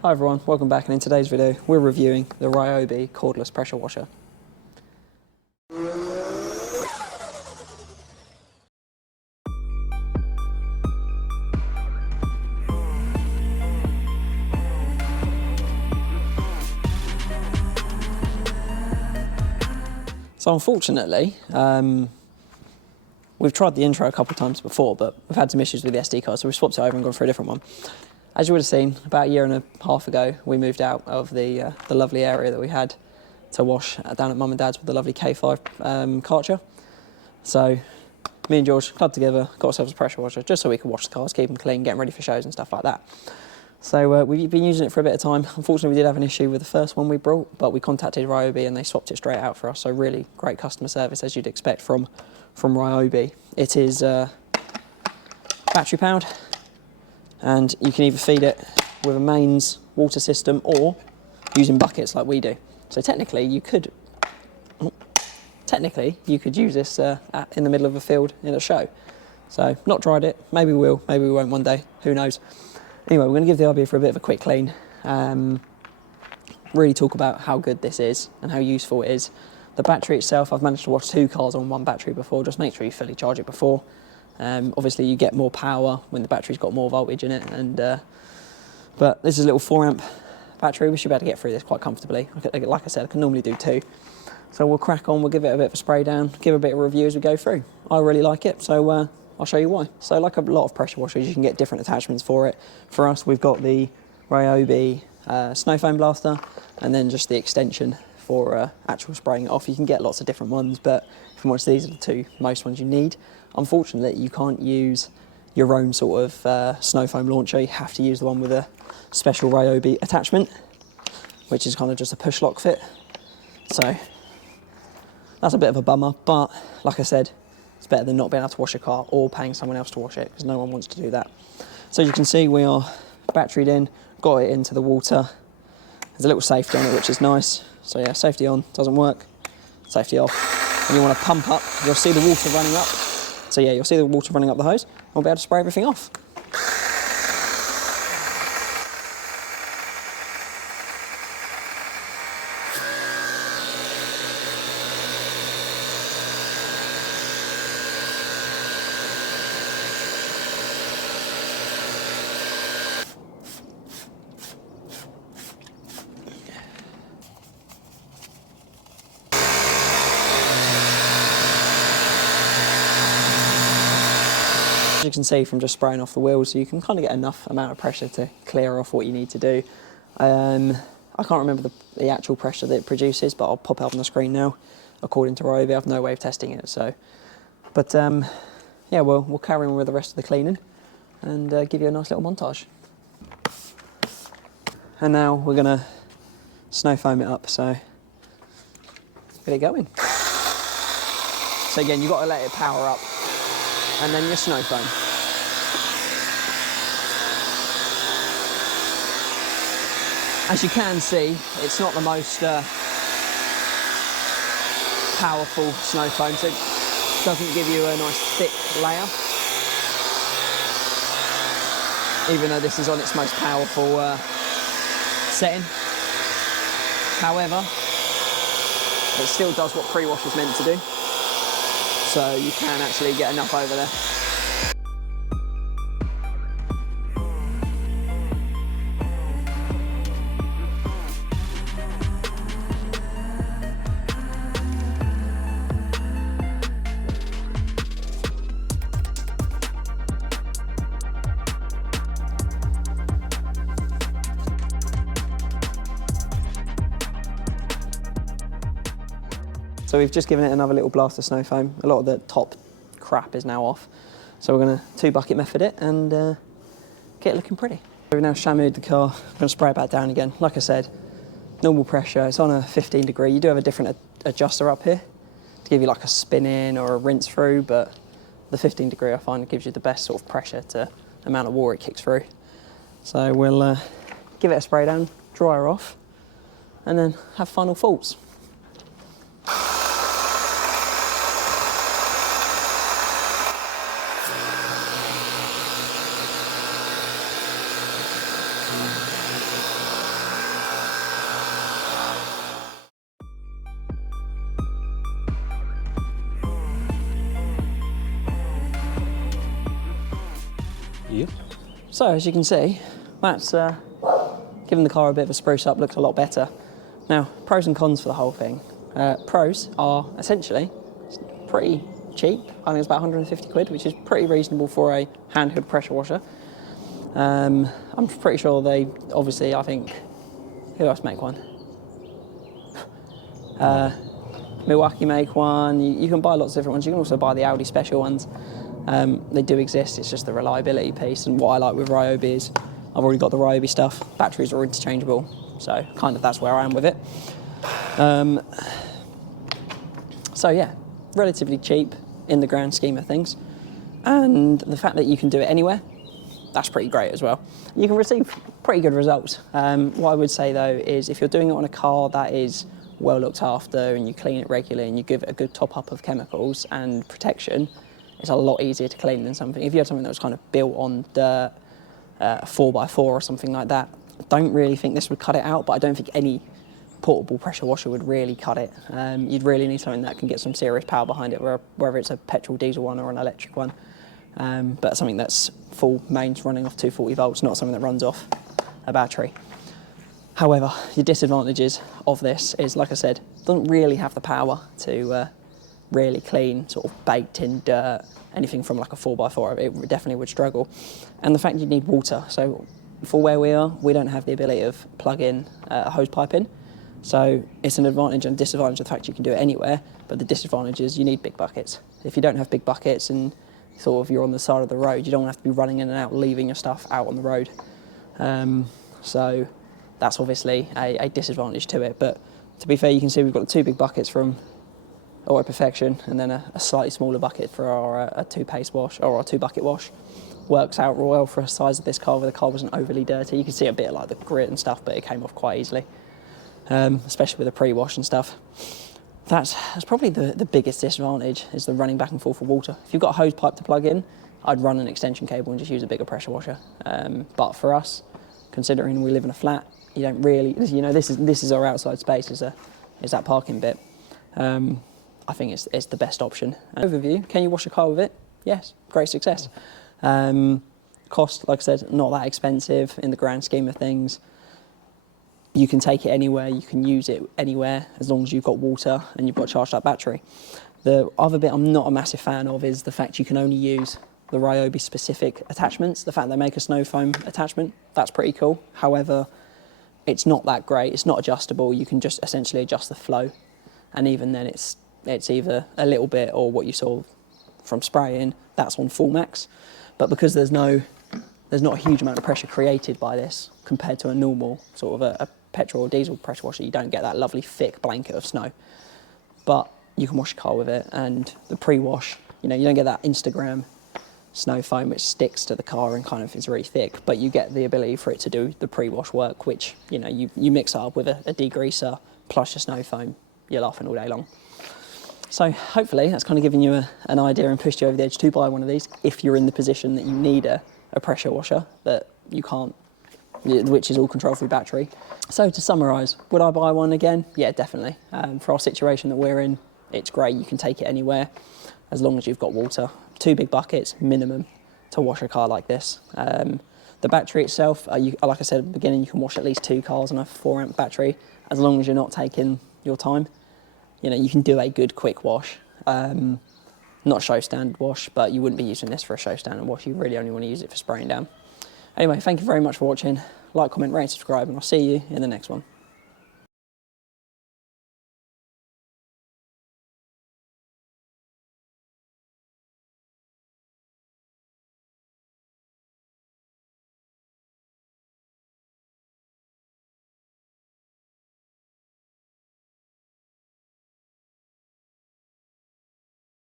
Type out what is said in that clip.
Hi everyone, welcome back, and in today's video we're reviewing the Ryobi cordless pressure washer. So unfortunately, we've tried the intro a couple of times before, but we've had some issues with the SD card, so we've swapped it over and gone for a different one. As you would have seen, about a year and a half ago, we moved out of the lovely area that we had to wash down at Mum and Dad's with the lovely K5 Karcher. So me and George clubbed together, got ourselves a pressure washer, just so we could wash the cars, keep them clean, get them ready for shows and stuff like that. So we've been using it for a bit of time. Unfortunately, we did have an issue with the first one we brought, but we contacted Ryobi and they swapped it straight out for us. So really great customer service, as you'd expect from Ryobi. It is battery powered, and you can either feed it with a mains water system or using buckets like we do. So technically you could use this in the middle of a field in a show. So not tried it, maybe we will, maybe we won't one day, who knows. Anyway, we're going to give the RB for a bit of a quick clean, really talk about how good this is and how useful it is. The battery itself, I've managed to wash 2 cars on 1 battery before. Just make sure you fully charge it before. Obviously you get more power when the battery's got more voltage in it, and but this is a little 4 amp battery. We should be able to get through this quite comfortably. Like I said, I can normally do 2. So we'll crack on, we'll give it a bit of a spray down, give a bit of a review as we go through. I really like it, so I'll show you why. So like a lot of pressure washers, you can get different attachments for it. For us, we've got the Ryobi snow foam blaster, and then just the extension for actual spraying it off. You can get lots of different ones, but if I'm honest, these are the 2 most ones you need. Unfortunately, you can't use your own sort of snow foam launcher. You have to use the one with a special Ryobi attachment, which is kind of just a push lock fit. So that's a bit of a bummer, but like I said, it's better than not being able to wash a car or paying someone else to wash it, because no one wants to do that. So as you can see, we are batteried in, got it into the water. There's a little safety on it, which is nice. So yeah, safety on, doesn't work, safety off. And you want to pump up, you'll see the water running up. So yeah, you'll see the water running up the hose, and we'll be able to spray everything off. As you can see from just spraying off the wheels, you can kind of get enough amount of pressure to clear off what you need to do. I can't remember the actual pressure that it produces, but I'll pop it up on the screen now. According to Ryobi, I have no way of testing it. So, but yeah, we'll carry on with the rest of the cleaning and give you a nice little montage. And now we're gonna snow foam it up. So get it going. So again, you've got to let it power up, and then your snow foam. As you can see, it's not the most powerful snow foam, so it doesn't give you a nice thick layer, even though this is on its most powerful setting. However, it still does what pre-wash is meant to do, so you can actually get enough over there. So we've just given it another little blast of snow foam. A lot of the top crap is now off. So we're going to 2 bucket method it and get it looking pretty. So we've now shampooed the car. I'm going to spray it back down again. Like I said, normal pressure. It's on a 15 degree. You do have a different adjuster up here to give you like a spin in or a rinse through, but the 15 degree I find gives you the best sort of pressure to the amount of water it kicks through. So we'll give it a spray down, dry her off, and then have final thoughts. So as you can see, that's given the car a bit of a spruce up, looks a lot better. Now, pros and cons for the whole thing. Pros are essentially pretty cheap. I think it's about 150 quid, which is pretty reasonable for a handheld pressure washer. I'm pretty sure they, obviously, I think, who else make one? Milwaukee make one. You can buy lots of different ones. You can also buy the Audi special ones. They do exist, it's just the reliability piece. And what I like with Ryobi is I've already got the Ryobi stuff. Batteries are interchangeable, so kind of that's where I am with it. So yeah, relatively cheap in the grand scheme of things. And the fact that you can do it anywhere, that's pretty great as well. You can receive pretty good results. What I would say though is if you're doing it on a car that is well looked after and you clean it regularly and you give it a good top up of chemicals and protection, it's a lot easier to clean than something. If you had something that was kind of built on dirt, 4x4 or something like that, I don't really think this would cut it out, but I don't think any portable pressure washer would really cut it. You'd really need something that can get some serious power behind it, whether it's a petrol, diesel one or an electric one. But something that's full mains running off 240 volts, not something that runs off a battery. However, the disadvantages of this is, like I said, it doesn't really have the power to really clean sort of baked in dirt, anything from like a 4x4, it definitely would struggle. And the fact you need water, so for where we are, we don't have the ability of plug-in a hose pipe in. So it's an advantage and disadvantage of the fact you can do it anywhere, but the disadvantage is you need big buckets. If you don't have big buckets and sort of you're on the side of the road, you don't want to have to be running in and out, leaving your stuff out on the road. So that's obviously a disadvantage to it. But to be fair, you can see we've got 2 big buckets from Auto Perfection and then a slightly smaller bucket for our 2-pace wash, or our 2-bucket wash. Works out well for a size of this car, where the car wasn't overly dirty. You can see a bit like the grit and stuff, but it came off quite easily, especially with the pre-wash and stuff. That's probably the biggest disadvantage, is the running back and forth for water. If you've got a hose pipe to plug in, I'd run an extension cable and just use a bigger pressure washer. But for us, considering we live in a flat, you don't really, you know, this is our outside space, is that parking bit. I think it's the best option. Overview, can you wash a car with it? Yes, great success. Cost, like I said, not that expensive in the grand scheme of things. You can take it anywhere, you can use it anywhere, as long as you've got water and you've got a charged up battery. The other bit I'm not a massive fan of is the fact you can only use the Ryobi specific attachments. The fact they make a snow foam attachment, that's pretty cool. However, it's not that great, it's not adjustable. You can just essentially adjust the flow, and even then it's either a little bit, or what you saw from spraying, that's on full max. But because there's not a huge amount of pressure created by this compared to a normal sort of a petrol or diesel pressure washer, you don't get that lovely thick blanket of snow. But you can wash your car with it, and the pre-wash, you know, you don't get that Instagram snow foam which sticks to the car and kind of is really thick, but you get the ability for it to do the pre-wash work, which, you know, you mix it up with a degreaser plus your snow foam, you're laughing all day long. So hopefully that's kind of given you an idea and pushed you over the edge to buy one of these if you're in the position that you need a pressure washer that you can't, which is all controlled through battery. So to summarise, would I buy one again? Yeah, definitely. For our situation that we're in, it's great. You can take it anywhere as long as you've got water. 2 big buckets minimum to wash a car like this. The battery itself, like I said at the beginning, you can wash at least 2 cars on a 4-amp battery, as long as you're not taking your time. You know, you can do a good quick wash. Not show standard wash, but you wouldn't be using this for a show standard wash. You really only want to use it for spraying down. Anyway, thank you very much for watching. Like, comment, rate, subscribe, and I'll see you in the next one.